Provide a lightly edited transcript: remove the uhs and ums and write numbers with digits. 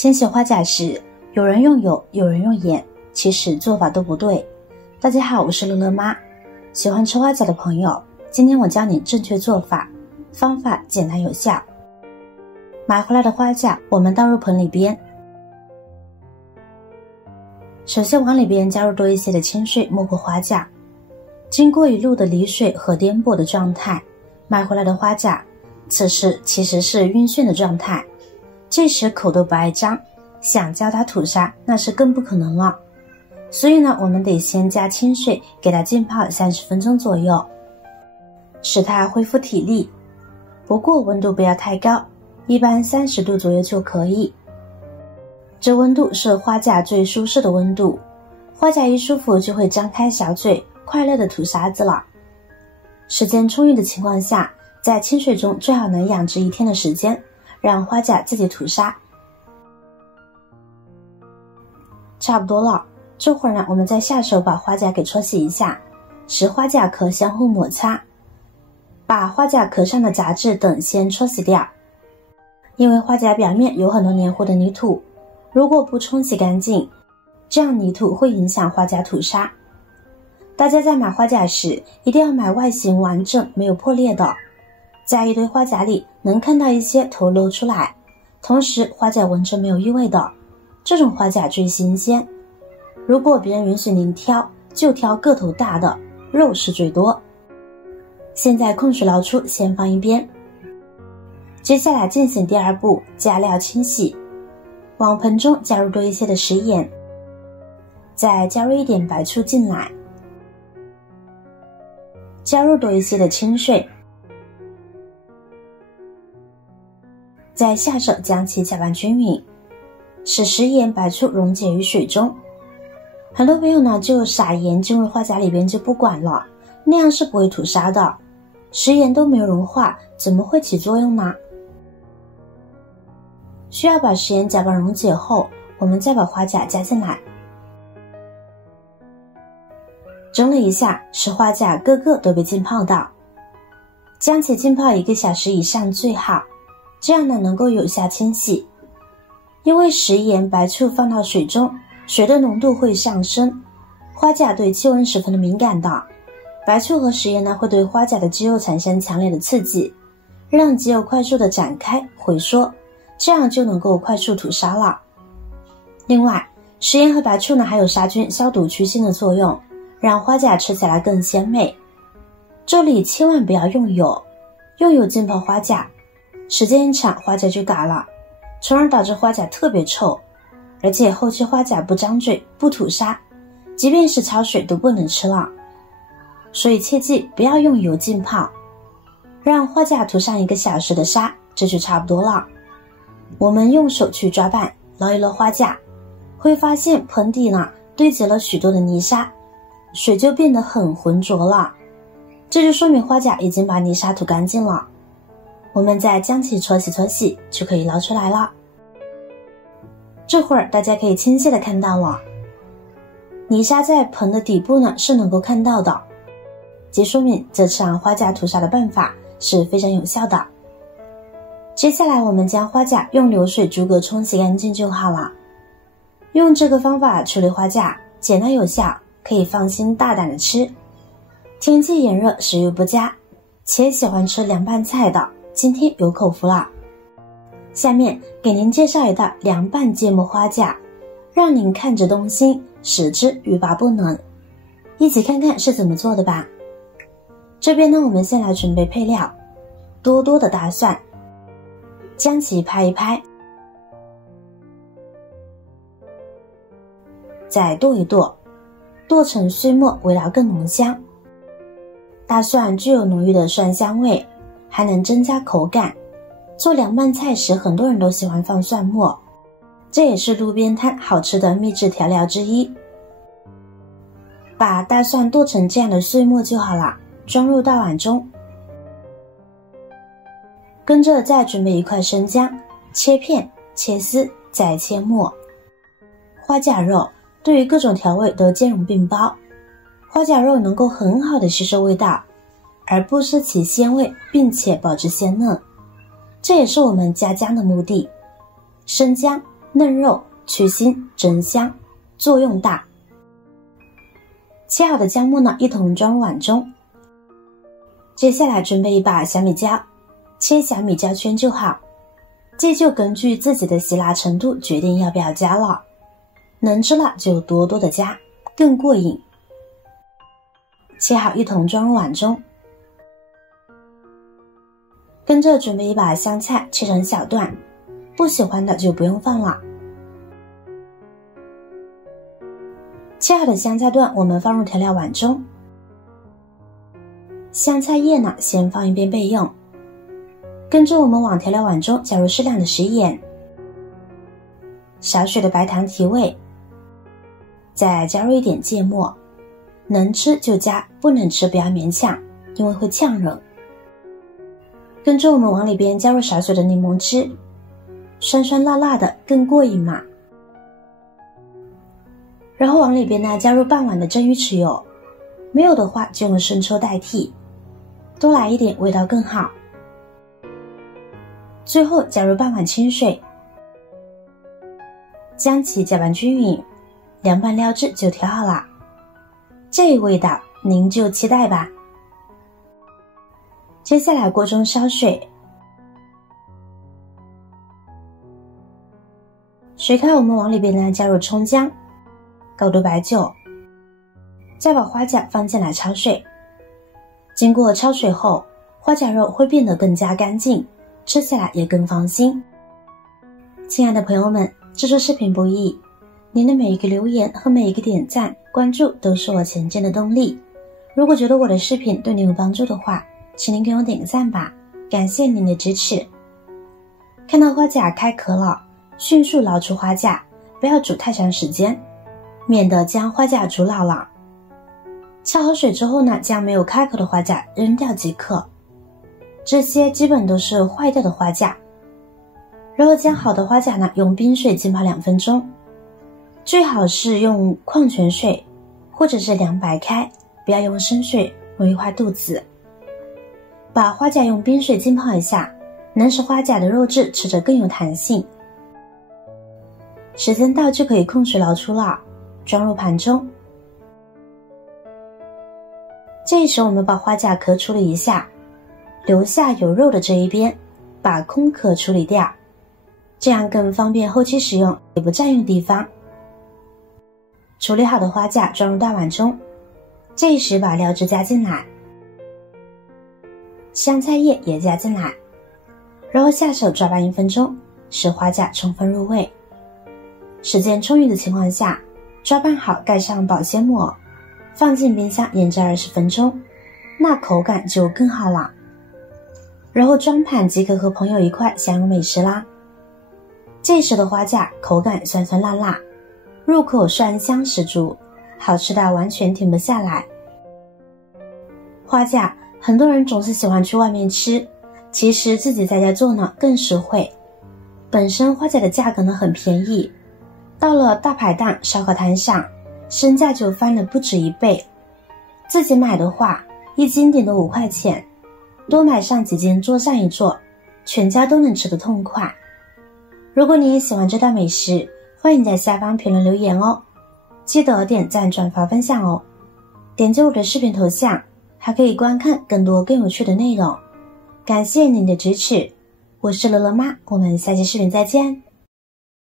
清洗花甲时，有人用油，有人用盐，其实做法都不对。大家好，我是乐乐妈。喜欢吃花甲的朋友，今天我教你正确做法，方法简单有效。买回来的花甲，我们倒入盆里边。首先往里边加入多一些的清水，没过花甲。经过一路的离水和颠簸的状态，买回来的花甲，此时其实是晕眩的状态。这时口都不爱张，想叫它吐沙那是更不可能了。所以呢，我们得先加清水给它浸泡30分钟左右，使它恢复体力。不过温度不要太高，一般30度左右就可以。这温度是花甲最舒适的温度，花甲一舒服就会张开小嘴，快乐的吐沙子了。时间充裕的情况下，在清水中最好能养殖1天的时间，让花甲自己吐沙。差不多了，这会儿呢，我们再下手把花甲给搓洗一下，使花甲壳相互摩擦，把花甲壳上的杂质等先搓洗掉。因为花甲表面有很多黏糊的泥土，如果不冲洗干净，这样泥土会影响花甲吐沙。大家在买花甲时，一定要买外形完整没有破裂的，在一堆花甲里能看到一些头露出来，同时花甲闻着没有异味的，这种花甲最新鲜。如果别人允许您挑，就挑个头大的，肉是最多。现在控水捞出，先放一边。接下来进行第2步，加料清洗。往盆中加入多一些的食盐，再加入一点白醋进来，加入多一些的清水，再下手将其搅拌均匀，使食盐、白醋溶解于水中。很多朋友呢就撒盐进入花甲里边就不管了，那样是不会吐沙的，食盐都没有融化，怎么会起作用呢？需要把食盐搅拌溶解后，我们再把花甲加进来，蒸了一下，使花甲个个都被浸泡到，将其浸泡1个小时以上最好，这样呢能够有效清洗。因为食盐、白醋放到水中，水的浓度会上升，花甲对气温十分的敏感的。白醋和食盐呢会对花甲的肌肉产生强烈的刺激，让肌肉快速的展开回缩，这样就能够快速吐沙了。另外，食盐和白醋呢还有杀菌、消毒、去腥的作用，让花甲吃起来更鲜美。这里千万不要用油，用油浸泡花甲，时间一长花甲就嘎了，从而导致花甲特别臭，而且后期花甲不张嘴、不吐沙，即便是焯水都不能吃了。所以切记不要用油浸泡，让花甲吐上1个小时的沙，这就差不多了。我们用手去抓拌，捞一捞花甲，会发现盆底呢堆积了许多的泥沙，水就变得很浑浊了，这就说明花甲已经把泥沙吐干净了。我们再将其搓洗搓洗，就可以捞出来了。这会儿大家可以清晰的看到了，泥沙在盆的底部呢是能够看到的，即说明这次让花甲吐沙的办法是非常有效的。接下来我们将花甲用流水逐个冲洗干净就好了。用这个方法处理花甲，简单有效，可以放心大胆的吃。天气炎热，食欲不佳，且喜欢吃凉拌菜的，今天有口福了。下面给您介绍一道凉拌芥末花甲，让您看着动心，食之欲罢不能。一起看看是怎么做的吧。这边呢，我们先来准备配料，多多的大蒜，将其拍一拍，再剁一剁，剁成碎末，味道更浓香。大蒜具有浓郁的蒜香味，还能增加口感。做凉拌菜时，很多人都喜欢放蒜末，这也是路边摊好吃的秘制调料之一。把大蒜剁成这样的碎末就好了，装入大碗中。跟着再准备1块生姜，切片、切丝，再切末。花甲肉对于各种调味都兼容并包，花甲肉能够很好的吸收味道，而不失其鲜味，并且保持鲜嫩，这也是我们加姜的目的。生姜、嫩肉，去腥增香，作用大。切好的姜末呢，一同装入碗中。接下来准备一把小米椒，切小米椒圈就好，这就根据自己的辛辣程度决定要不要加了，能吃辣就多多的加，更过瘾。切好一同装入碗中。跟着准备一把香菜，切成小段，不喜欢的就不用放了。切好的香菜段我们放入调料碗中。香菜叶呢，先放一边备用。跟着我们往调料碗中加入适量的食盐，少许的白糖提味，再加入一点芥末，能吃就加，不能吃不要勉强，因为会呛人。跟着我们往里边加入少许的柠檬汁，酸酸辣辣的更过瘾嘛。然后往里边呢加入半碗的蒸鱼豉油，没有的话就用生抽代替，多来一点味道更好。最后加入半碗清水，将其搅拌均匀，凉拌料汁就调好了。这味道您就期待吧。接下来锅中烧水，水开我们往里边呢加入葱姜、高度白酒，再把花甲放进来焯水。经过焯水后，花甲肉会变得更加干净，吃起来也更放心。亲爱的朋友们，制作视频不易，您的每一个留言和每一个点赞、关注都是我前进的动力。如果觉得我的视频对您有帮助的话，请您给我点个赞吧，感谢您的支持。看到花甲开壳了，迅速捞出花甲，不要煮太长时间，免得将花甲煮老了。焯好水之后呢，将没有开口的花甲扔掉即可。这些基本都是坏掉的花甲。然后将好的花甲呢，用冰水浸泡2分钟，最好是用矿泉水或者是凉白开，不要用生水，容易坏肚子。把花甲用冰水浸泡一下，能使花甲的肉质吃着更有弹性。时间到就可以控水捞出了，装入盘中。这时我们把花甲壳处理一下，留下有肉的这一边，把空壳处理掉，这样更方便后期使用，也不占用地方。处理好的花甲装入大碗中，这时把料汁加进来，香菜叶也加进来，然后下手抓拌1分钟，使花甲充分入味。时间充裕的情况下，抓拌好盖上保鲜膜，放进冰箱腌制20分钟，那口感就更好了。然后装盘即可和朋友一块享用美食啦。这时的花甲口感酸酸辣辣，入口酸香十足，好吃到完全停不下来。花甲很多人总是喜欢去外面吃，其实自己在家做呢更实惠。本身花甲的价格呢很便宜，到了大排档、烧烤摊上，身价就翻了不止1倍。自己买的话，1斤顶多5块钱，多买上几斤做上一做，全家都能吃得痛快。如果你也喜欢这道美食，欢迎在下方评论留言哦，记得点赞、转发、分享哦。点击我的视频头像，还可以观看更多更有趣的内容。感谢您的支持，我是乐乐妈，我们下期视频再见。